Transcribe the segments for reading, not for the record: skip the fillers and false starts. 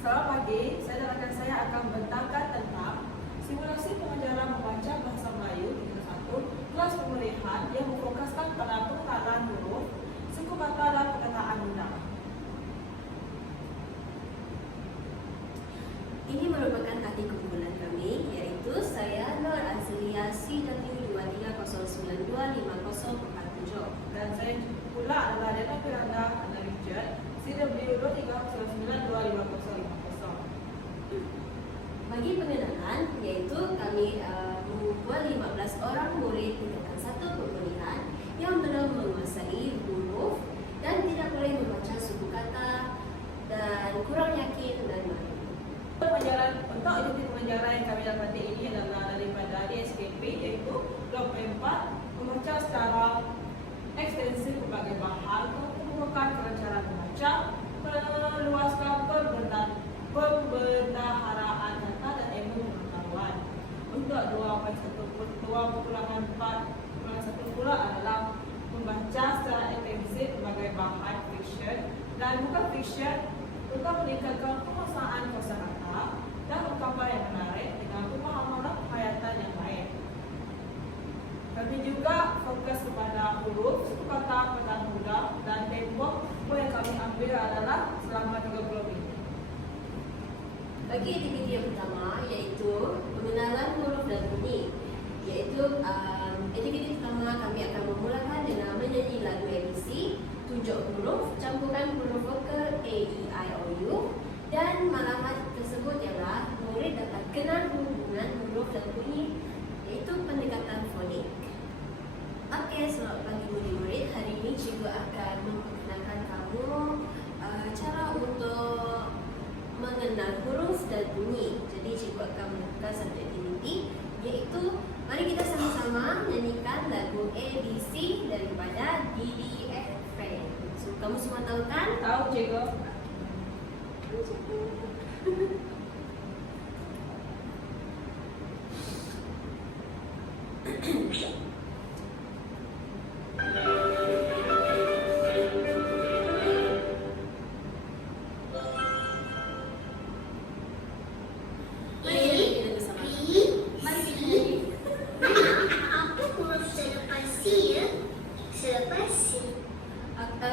Selamat pagi, saya dan rekan saya akan membentangkan tentang simulasi pengajaran membaca bahasa Melayu tingkat 1 kelas pemulihan yang memfokuskan pada pengenalan huruf, suku kata dan perkataan guna. Ini merupakan arti kumpulan kami, iaitu saya Nur Azlia CW23092547 Dan saya pula adalah Dana Piranda Ana Richard CW23092550. Bagi pengenalan, yaitu kami mengumpul 15 orang murid tingkatan 1 pemulihan yang belum menguasai huruf dan tidak boleh membaca suku kata dan kurang yakin dan malu. Untuk ikuti pengajaran yang kami dapati ini adalah daripada DSKP, iaitu blok 4 membaca secara ekstensif berbagai bahan untuk menemukan kelancaran membaca, meluaskan pembendaharaan kata dan ilmu pengetahuan. Untuk 2.1.4.1 pula adalah membaca secara intensif berbagai bahan fiction dan bukan fiction untuk meningkatkan penguasaan kosakata dan ungkapan yang menarik dengan pemahaman penghayatan yang baik. Kami juga fokus kepada huruf, suku kata, perkataan muda dan tempo yang kami ambil adalah selama 30 minit. Bagi aktiviti yang pertama, iaitu pengenalan huruf dan bunyi, iaitu aktiviti pertama kami akan memulakan dengan menyanyi lagu ABC, tunjuk huruf, campuran huruf vokal A, E, I, O, U, dan maklumat tersebut ialah murid dapat kenal hubungan huruf dan bunyi, iaitu pendekatan fonik. Okey, selamat pagi murid-murid. Hari ini cikgu akan memperkenalkan kamu cara untuk mengenal huruf dan bunyi. Jadi cikgu akan melakukan satu aktiviti, iaitu mari kita sama-sama nyanyikan lagu ABC daripada Didi and Friend. So, kamu semua tahu kan? Tahu cikgu.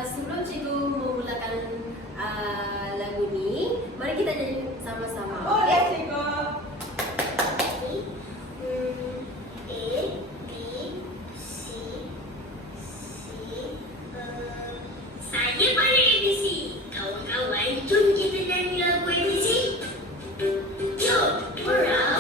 Sebelum cikgu memulakan lagu ni, mari kita nyanyi sama-sama. Boleh cikgu. Saya pandai ABC. Kawan-kawan, jom kita nyanyi lagu ABC. Jom, hurrah!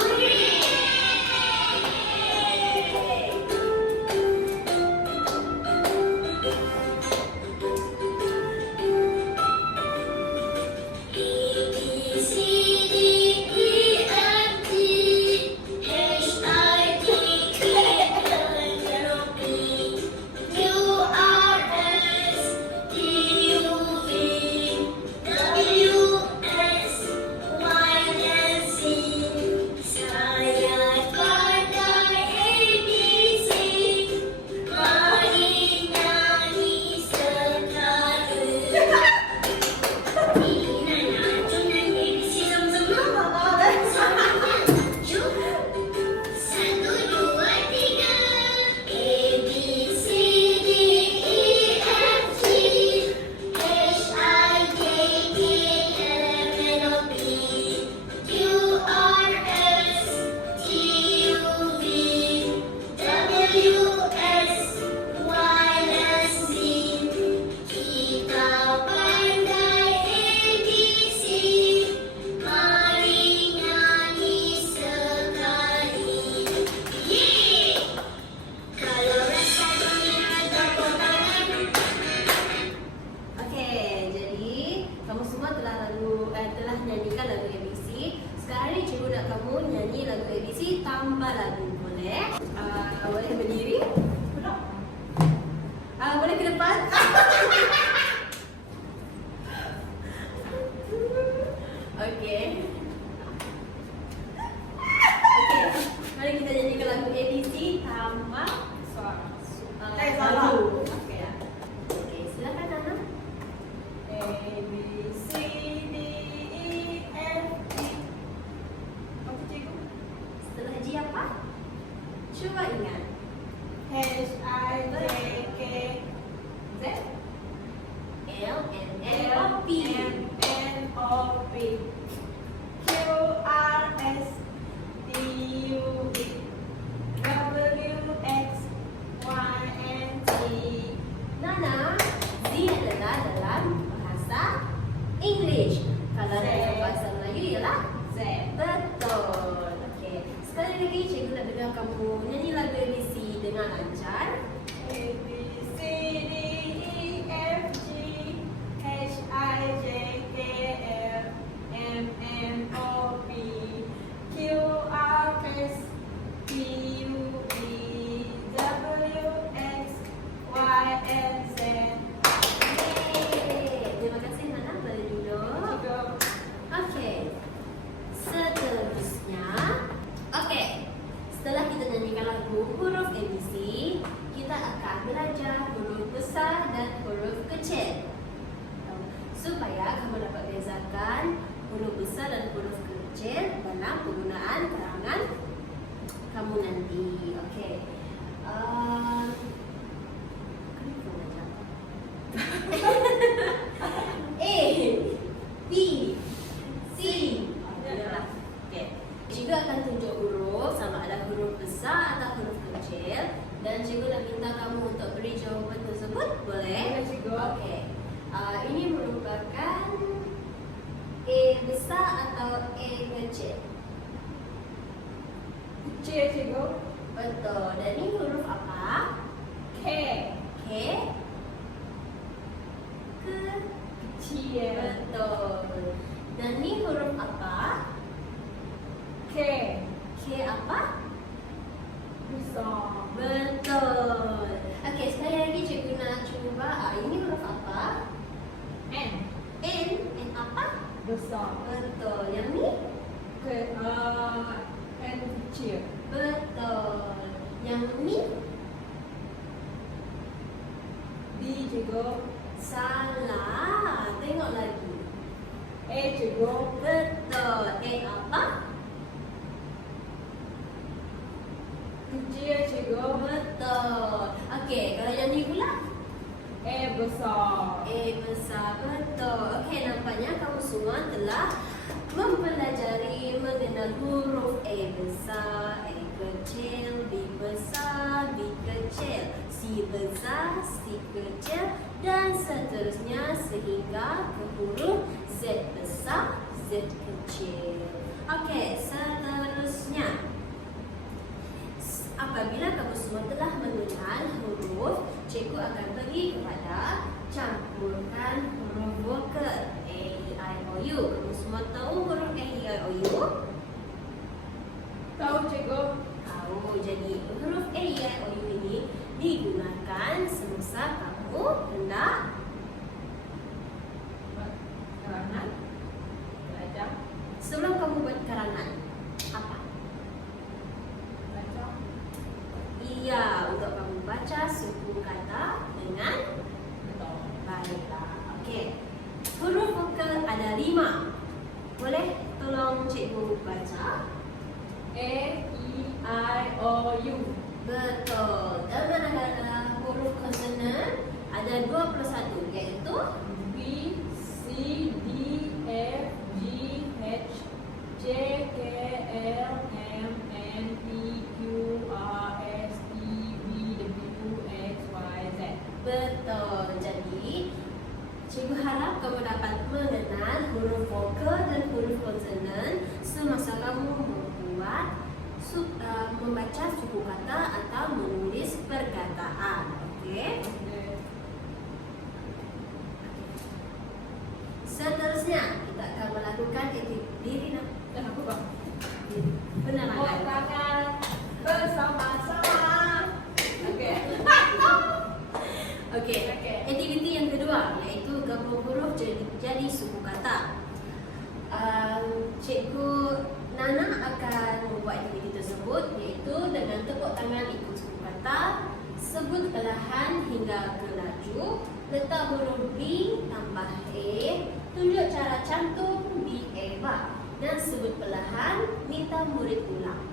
Telah nyanyikan lagu ABC. Sekarang ni cikgu nak kamu nyanyi lagu ABC tanpa lagu, boleh? Boleh berdiri? Boleh ke depan? Okey. Mari kita nyanyikan lagu ABC tanpa Salah. lagu. Okey, silakan Nana. A B C D E O P Q R S T U V W X Y and Z. Nana, Z adalah dalam bahasa English. Kalau Z. dalam bahasa Melayu ialah Z. betul. Okey. Sekali lagi cikgu nak dengar kamu nyanyi lagu ABC dengan lancar. A B C D E F G H I J K L M N O P Q R S T U V W X Y and Z. Yeay. Terima kasih Nana, boleh duduk. Tiga. Okey. Seterusnya, okey. Setelah kita nyanyikan lagu huruf ABC, kita akan belajar huruf besar dan huruf kecil. Supaya kamu dapat bezakan huruf besar dan huruf kecil dalam penggunaan karangan kamu nanti. Okey. Kenapa macam? A, B, C. Okey. Cikgu akan tunjuk huruf sama ada huruf besar atau huruf kecil dan cikgu nak minta kamu untuk beri jawapan tersebut, boleh? Boleh, cikgu. Okey. Ini merupakan A besar atau A kecil? Kecil cikgu. Betul. Dan ini huruf apa? K. K. Ke. Kecil. Betul. Dan ini huruf apa? K. K apa? Besar. Betul. Okey, sekali lagi cikgu nak cuba. Ini huruf apa? N. N. N apa? Besar. Betul. Yang ni? N kecil. Betul. Yang ni? D cikgu. Salah. Tengok lagi. A cikgu. Betul. A apa? Kecil cikgu. Betul. Okey, kalau yang ni pula? A besar. A besar. Betul. Okey, nampaknya kamu semua telah mempelajari mengenal huruf A besar, A kecil, B besar, B kecil, C besar, C kecil dan seterusnya sehingga ke huruf Z besar, Z kecil. Okey, seterusnya apabila kamu semua telah mengenal huruf, cikgu akan pergi kepada campurkan huruf vokal A, E, I, O, U. Kamu semua tahu huruf A, E, I, O, U? Tahu cikgu. Tahu. Jadi huruf A, E, I, O, U ini digunakan semasa kamu hendak Karangan. Belajar. sebelum kamu buat karangan. Apa? Belajar. Iya, untuk kamu baca suku kata dengan Betul. baiklah. Okey. Huruf vokal ada 5. Boleh tolong cikgu baca? A, E, I, O, U. Betul. Dan manakala huruf konsonan ada 21 iaitu B, C, D, F, G, H, J, K, L, M, N, P, Q, R, S, T, V, W, X, Y, Z. betul. Jadi cikgu harap kamu dapat mengenal huruf vokal dan huruf konsonan semasa kamu membuat membaca suku kata atau menulis perkataan. Okey. Seterusnya kita akan melakukan diri nak Aku bang. penerangan. Tangan bersama-sama. Okey. Okey. Okey. Aktiviti yang kedua iaitu gabung huruf jadi suku kata. Cikgu Nana akan membuat aktiviti tersebut iaitu dengan tepuk tangan ikut suku kata, sebut perlahan hingga ke laju, letak huruf B tambah A, tunjuk cara cantum B, A, bar dan sebut perlahan, minta murid ulang.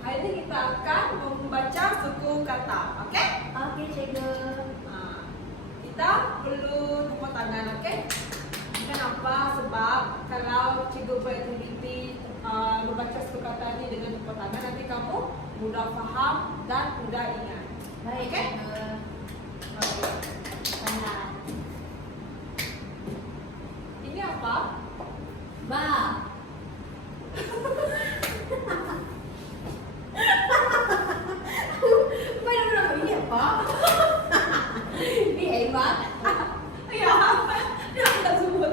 Hari ini kita akan membaca suku kata. Okey? Okey cikgu. Kita perlu tepuk tangan, okey? Kenapa? Sebab kalau cikgu beraktiviti membaca satu kata ini dengan tepuk tangan, nanti kamu mudah faham dan mudah ingat. Baik, Okey? cikgu. Okey. Benar. Ini apa? Ba. Mana nama ini apa? Ini hebat. Ya, dia tak sebut.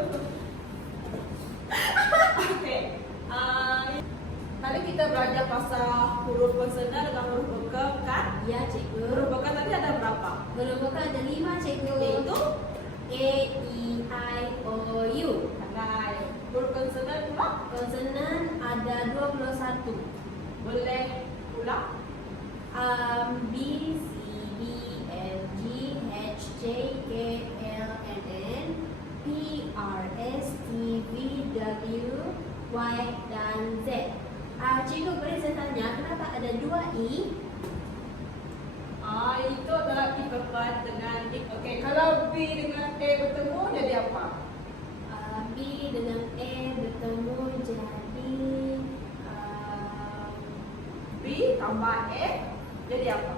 Okey. Tadi kita belajar pasal huruf konsonan dengan huruf vokal, kan? Ya, cikgu. Huruf vokal tadi ada berapa? Huruf vokal ada 5, cikgu. Yaitu A, E, I, O, U. pandai. Huruf konsonan pula Konsonan ada 21. boleh ulang. B, C, D, F, G, H, J, K, L, M, N, P, R, S, T, V, W, Y, dan Z. Cikgu boleh saya tanya, kenapa ada 2 I? Itu adalah I keempat dengan I. Okey, kalau B dengan A bertemu jadi apa? B dengan E bertemu jadi B tambah A jadi apa?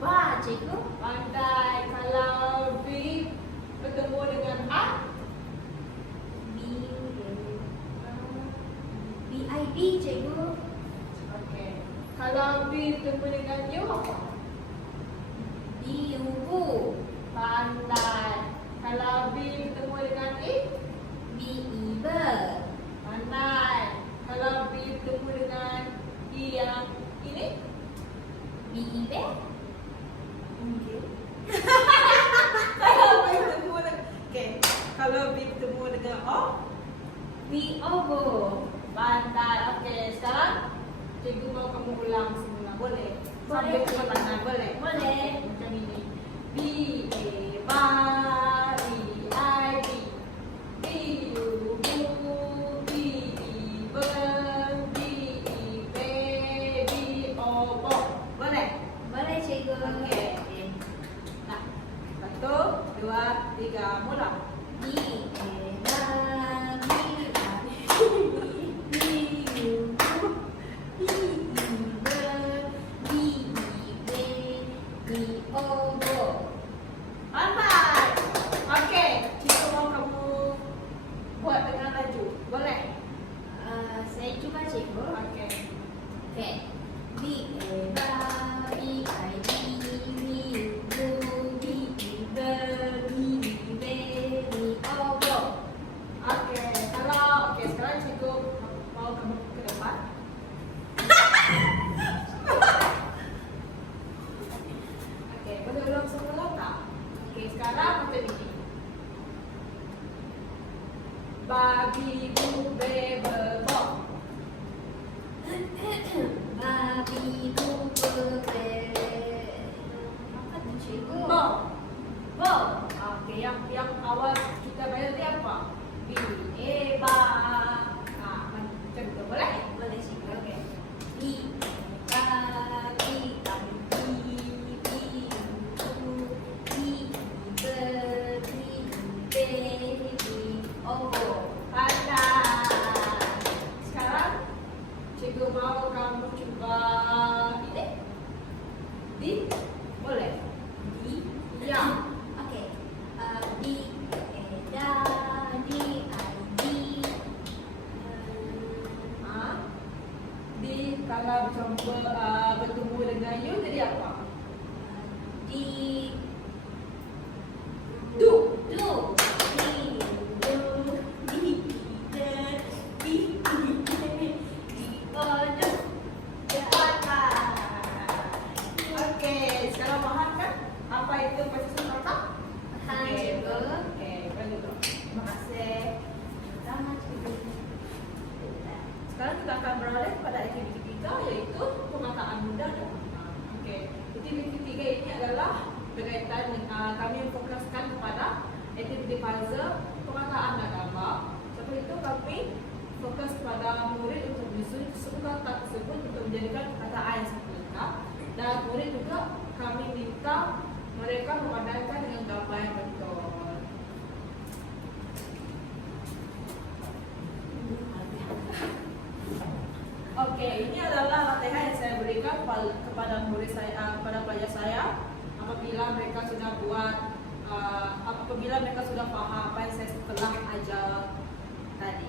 Ba, cikgu. Pandai. Kalau B bertemu dengan A, B, B-I-B, cikgu. okey. Kalau B bertemu dengan U apa? B-U-U. Pandai. Kalau B bertemu dengan I, B-I-B. pandai. Kalau B bertemu dengan I yang ini, B-I-B. mungkin. Kalau B bertemu dengan kalau B bertemu dengan O, B-O-B. pandai. Okey, sekarang cikgu mau kamu ulang semula. Boleh? Sambil Boleh. tepuk tangan, boleh? Boleh. Macam ini. B A bar B I B B U U B E ber B E be B O bo. Boleh? Boleh, cikgu. Okey. Nah, 1, 2, 3, mula. B-E-B-A. Pandai. Okey, cikgu mau kamu buat dengan laju. Boleh? Saya cuba, cikgu. Okey. Okay. B A B E I B B U B E B B B B O B. Okey, sekarang cikgu mau kamu ke depan. Okey, boleh ulang semula tak? Okey, sekarang macam ini. Babi bu be be bo. Babi bu be. Apa tu, cikgu? Bo. Bo. Okey, yang awal kita bayar dia apa? B A ba. Macam tu boleh? Boleh, cikgu. Okey. B A B I B B U B B B B O. Pandai. Sekarang cikgu mau kamu cuba ini. D. Boleh? D. Ya. Okay. D A da D I D. D kalau bertemu dengan U jadi apa? D. Du. Do. D. Do. D. D. D. D. O. Do. Okey, sekarang faham kan apa itu pesusun otak? Faham, cikgu. Okey, boleh bro. Terima kasih. Sama, cikgu. Sekarang kita akan beralih pada aktiviti 3 iaitu pemetaan mudah dan faham. Okey, aktiviti 3 ini adalah berkaitan dengan kami fokuskan kepada aktiviti puzzle pemetaan dan gambar. Seperti itu kami fokus pada murid untuk menyusun sebuah kata tersebut untuk menjadikan perkataan yang sangat lengkap. Dan murid juga kami minta mereka memadamkan dengan gambar yang betul. murid saya, kepada pelajar saya, apabila mereka sudah apabila mereka sudah paham apa yang saya telah ajar tadi.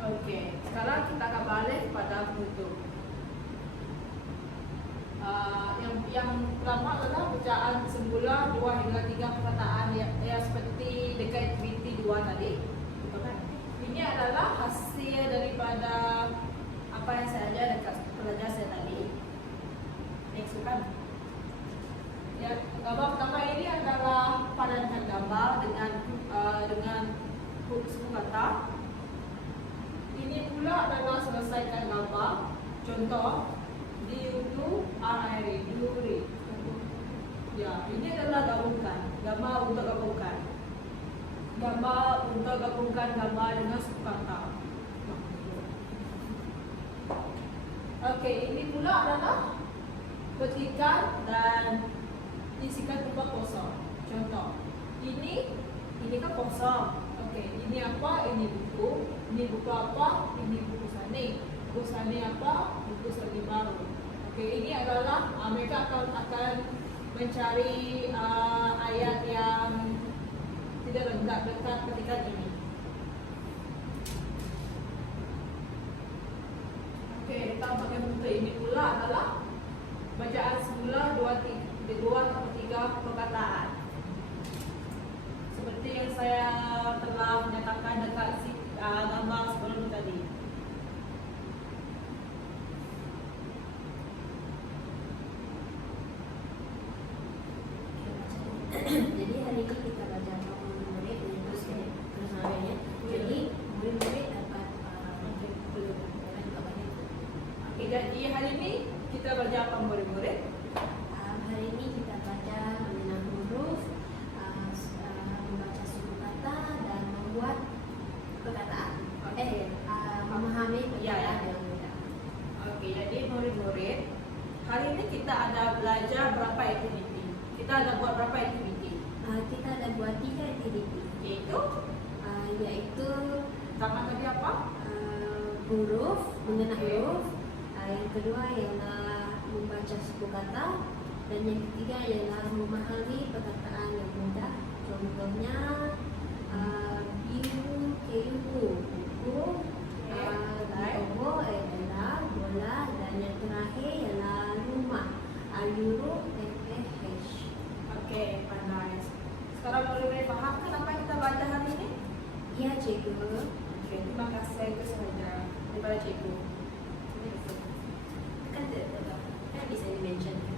Okey, sekarang kita akan balik pada penutup. Yang pertama adalah bacaan semula 2 hingga 3 perkataan yang seperti dekat aktiviti 2 tadi. Betul kan? Ini adalah hasil daripada apa yang saya ajar dekat pelajar saya tadi. Next kan? Ya, gambar pertama ini adalah padankan gambar dengan semua kata. Ini pula adalah selesaikan gambar. Contoh, diuri. Ya, ini adalah gabungkan. Gambar untuk gabungkan. Gambar untuk gabungkan gambar dengan suku kata. Okey, ini pula adalah petikan dan isikan tempat kosong. Contoh, ini kan kosong. Okey, ini apa? Ini buku. Ini buku apa? Ini buku sani. Buku sani apa? Buku sani baru. Okey, ini adalah mereka akan mencari ayat yang tidak rendah dekat petikan ini. Okey, tambah yang bentuk ini pula adalah bacaan semula 2-3 perkataan. Seperti yang saya telah menyatakan dekat gambar sebelum tadi. Jadi hari ini kita baca murid terus kesannya. Jadi murid-murid dapat Okey, jadi hari ini kita belajar apa murid-murid? hari ini kita baca mengenal huruf, membaca suku kata dan membuat perkataan. Memahami perkataan yang mudah. Okey, jadi murid-murid, hari ini kita ada belajar berapa aktiviti? Kita ada buat berapa aktiviti? Kita ada buat 3 aktiviti. Yaitu Pertama tadi apa? huruf, mengenal Okey. huruf. Yang kedua ialah membaca suku kata, dan yang ketiga ialah memahami perkataan yang mudah. Contohnya biru, keju, buku, biobo adalah bola, dan yang terakhir ialah rumah. Ayuru, Okey, pandai. Sekarang murid-murid faham kan apa yang kita baca hari ini? Ya, cikgu. Okey, terima kasih. Itu sahaja daripada cikgu. Kan bisa di-mention.